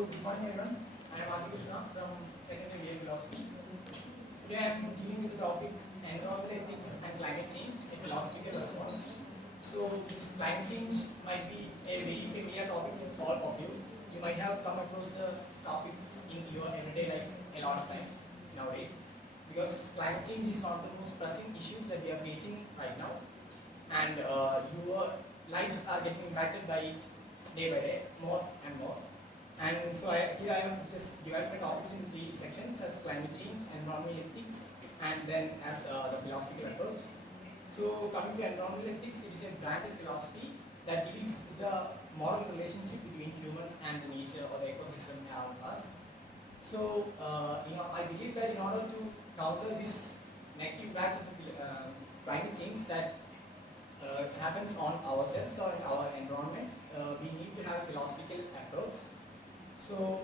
Good morning everyone. I am Adikrishna from secondary year philosophy. Today I am dealing with the topic environmental ethics and climate change, a philosophical response. So this climate change might be a very familiar topic to all of you. You might have come across the topic in your everyday life a lot of times nowadays, because climate change is one of the most pressing issues that we are facing right now, and your lives are getting impacted by it day by day, more and more. And so here I have just divided my topics into three sections, as climate change, environmental ethics, and then as the philosophical approach. So coming to environmental ethics, it is a branch of philosophy that deals with the moral relationship between humans and the nature or the ecosystem around us. So I believe that in order to counter this negative impacts of the climate change that happens on ourselves or in our environment, we need to have a philosophical approach. So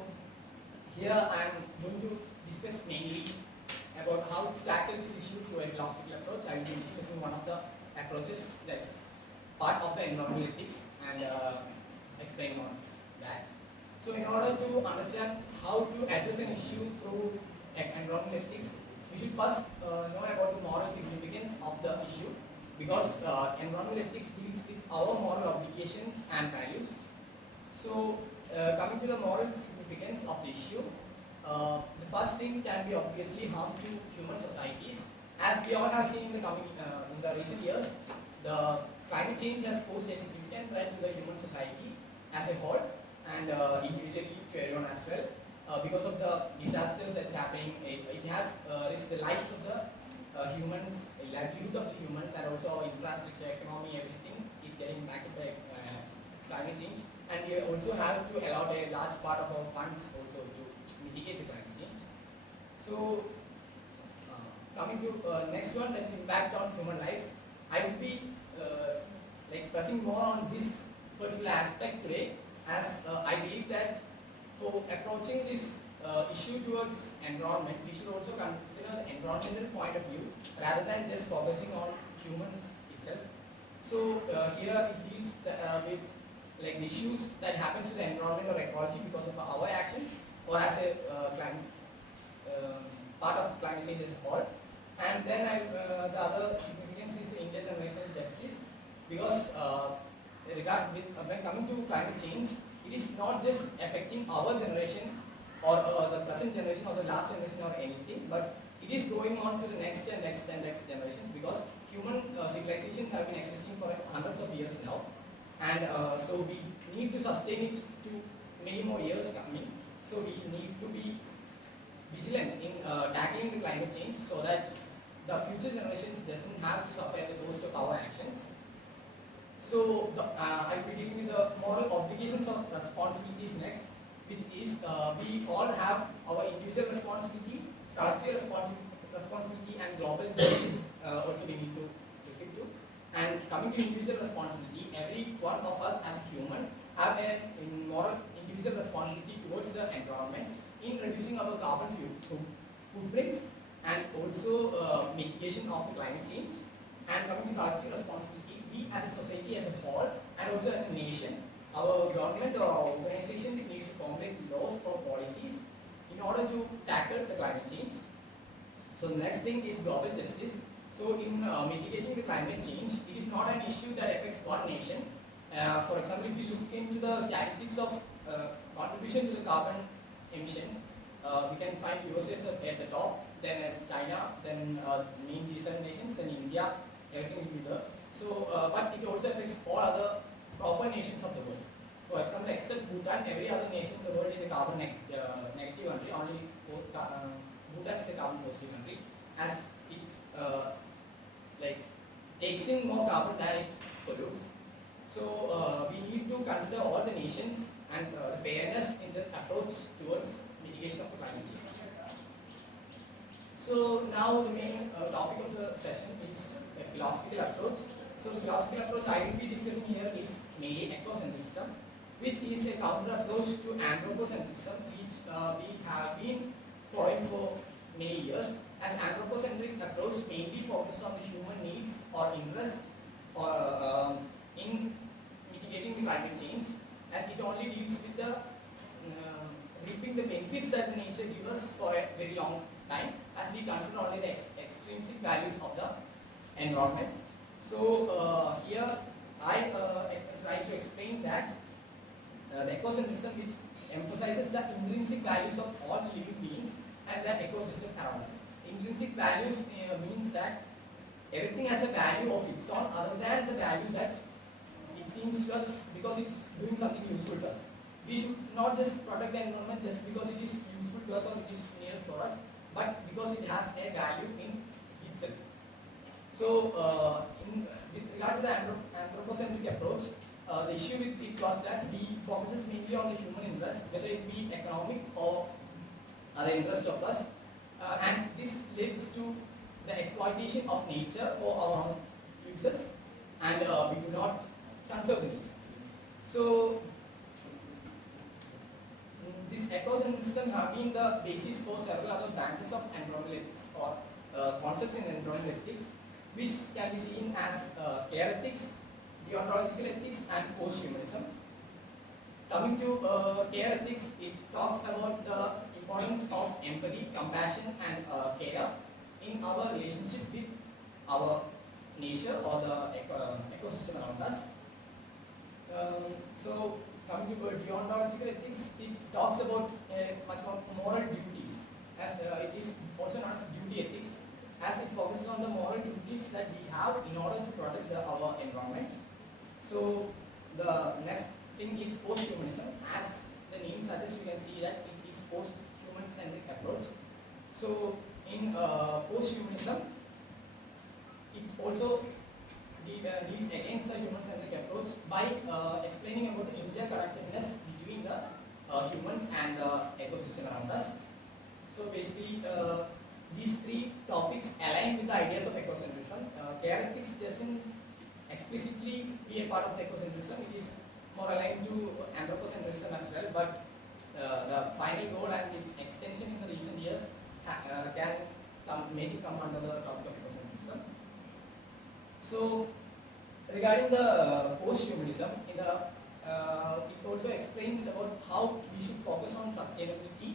here I am going to discuss mainly about how to tackle this issue through a philosophical approach. I will be discussing one of the approaches that's part of the environmental ethics and explain on that. So in order to understand how to address an issue through environmental ethics, we should first know about the moral significance of the issue, because environmental ethics deals with our moral obligations and values. So coming to the moral significance of the issue, the first thing can be obviously harm to human societies. As we all have seen in the recent years, the climate change has posed a significant threat to the human society as a whole, and individually to everyone as well. Because of the disasters that's happening, it has risked the lives of the humans, livelihood of the humans, and also our infrastructure, economy, everything is getting impacted by climate change. And we also have to allot a large part of our funds also to mitigate the climate change. So coming to next one, that is impact on human life. I will be pressing more on this particular aspect today, as I believe that for approaching this issue towards environment, we should also consider the environmental point of view rather than just focusing on humans itself. So here it deals with the issues that happens to the environment or ecology because of our actions, or as a part of climate change as a whole. And then the other significance is the intergenerational justice, because when coming to climate change, it is not just affecting our generation or the present generation or the last generation or anything, but it is going on to the next and next and next generations, because human civilizations have been existing for hundreds of years now, and so we need to sustain it to many more years coming. So we need to be vigilant in tackling the climate change, so that the future generations doesn't have to suffer at the cost of our actions. So I will be dealing with the moral obligations or responsibilities next, which is we all have our individual responsibility, collective responsibility, and global justice also we need to look into. And coming to individual responsibility, every one of us as a human have a moral individual responsibility towards the environment in reducing our carbon footprints, and also mitigation of the climate change. And coming to collective responsibility, we as a society as a whole, and also as a nation, our government or our organizations need to formulate laws or policies in order to tackle the climate change. So the next thing is global justice. So in mitigating the climate change, it is not an issue that affects one nation. For example, if you look into the statistics of contribution to the carbon emissions, we can find USA at the top, then China, then main G7 nations, then India, everything will be there. So, but it also affects all other proper nations of the world. For example, except Bhutan, every other nation in the world is a carbon negative country. Only Bhutan is a carbon positive country, as it takes in more carbon than it pollutes. So we need to consider all the nations and the fairness in the approach towards mitigation of the climate change. So now the main topic of the session is a philosophical approach. So the philosophical approach I will be discussing here is mainly ecocentrism, which is a counter approach to anthropocentrism, which we have been following for many years. As anthropocentric approach mainly focuses on the human needs or interest or in mitigating climate change, as it only deals with the the benefits that the nature gives us for a very long time, as we consider only the extrinsic values of the environment. So here I try to explain that the ecosystem, which emphasizes the intrinsic values of all living beings and the ecosystem around us. Intrinsic values means that everything has a value of its own other than the value that it seems to us because it's doing something useful to us. We should not just protect the environment just because it is useful to us or it is near for us, but because it has a value in itself. So with regard to the anthropocentric approach, the issue with it was that we focuses mainly on the human interest, whether it be economic or other interest of us, and this leads to the exploitation of nature for our own uses, and we do not conserve the nature. So this ecosystem have been the basis for several other branches of environmental ethics or concepts in environmental ethics, which can be seen as care ethics, deontological ethics, and post-humanism. Coming to care ethics, it talks about the importance of empathy, compassion, and care in our relationship with our nature or the ecosystem around us. So coming to deontological ethics, it talks about much more moral duties, as it is also known as duty ethics, as it focuses on the moral duties that we have in order to protect our environment. So the next thing is post-humanism. As the name suggests, you can see that it is post-human-centric approach. So in post-humanism, it also deals against the human-centric approach by explaining about the interconnectedness between the humans and the ecosystem around us. So basically, these three topics align with the ideas of ecocentrism. Care ethics doesn't explicitly be a part of the ecocentrism. It is more aligned to anthropocentrism as well, but the final goal and its extension in the recent years can make it come under the topic of ecocentrism. So regarding the post-humanism, it also explains about how we should focus on sustainability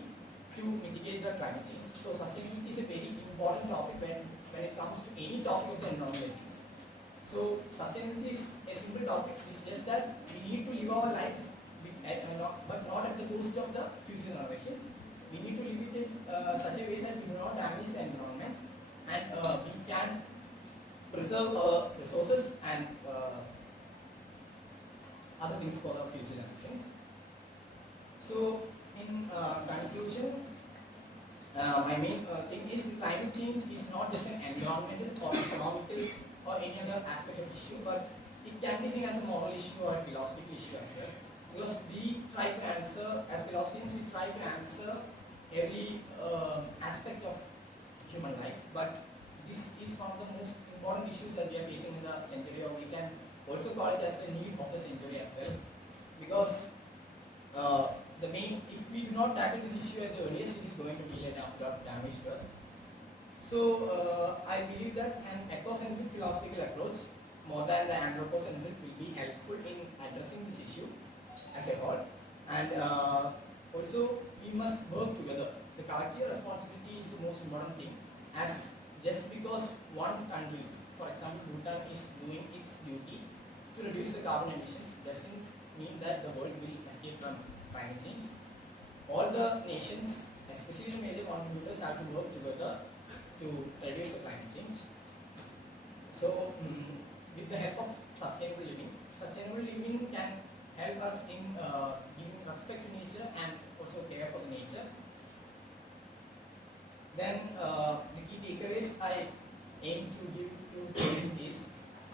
to mitigate the climate change. So sustainability is a very important topic when it comes to any topic of the environmental ethics. So sustainability is a simple topic. It's just that we need to live our lives, but not at the cost of the future generations. We need to live it in such a way that we do not damage the environment, and we can preserve our resources and other things for the future generations. So in conclusion, my main thing is climate change is not just an environmental or economical or any other aspect of issue, but it can be seen as a moral issue or a philosophical issue as well. Because we try to answer, as philosophers, we try to answer every aspect of human life, but this is one of the most important issues that we are facing in the century, or we can also call it as the need of the century as well. Because if we do not tackle this issue at the earliest, it is going to be a lot of damage to us. So I believe that an ecocentric philosophical approach, more than the anthropocentric, will be helpful in addressing this issue as a whole. And also, we must work together. The collective responsibility is the most important thing, as just because one country, for example Bhutan, is doing its duty to reduce the carbon emissions, doesn't mean that the world will escape from climate change. All the nations, especially the major contributors, have to work together to reduce the climate change. So with the help of sustainable living can help us in giving respect to nature and also care for the nature. Then the key takeaways I aim to give to this is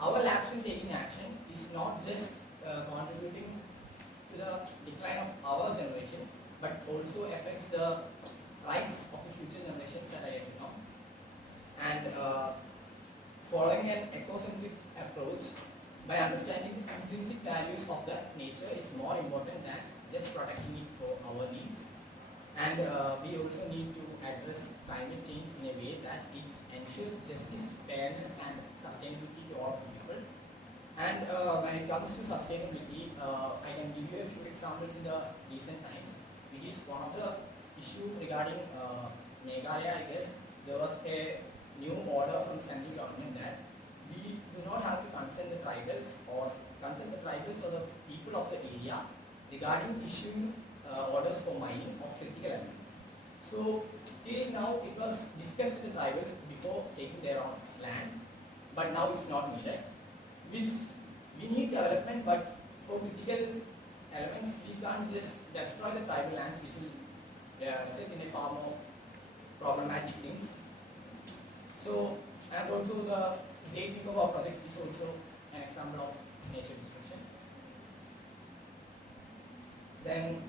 our lapse in taking action is not just contributing to the decline of our generation, but also affects the rights of the future generations that are yet to come. And following an ecocentric approach by understanding the intrinsic values of the nature is more important than just protecting it for our needs. And we also need to address climate change in a way that it ensures justice, fairness, and sustainability to all people. And when it comes to sustainability, I can give you a few examples in the recent times, which is one of the issue regarding Meghalaya, I guess there was a new order from the central government that we do not have to consent the tribals or the people of the area regarding issuing orders for mining of critical elements. So till now it was discussed with the tribals before taking their own land, but now it's not needed. Which we need development, but for critical elements we can't just destroy the tribal lands, which will result in a far more problematic things. So, and also the Great Nicobar project is also an example of nature destruction. Then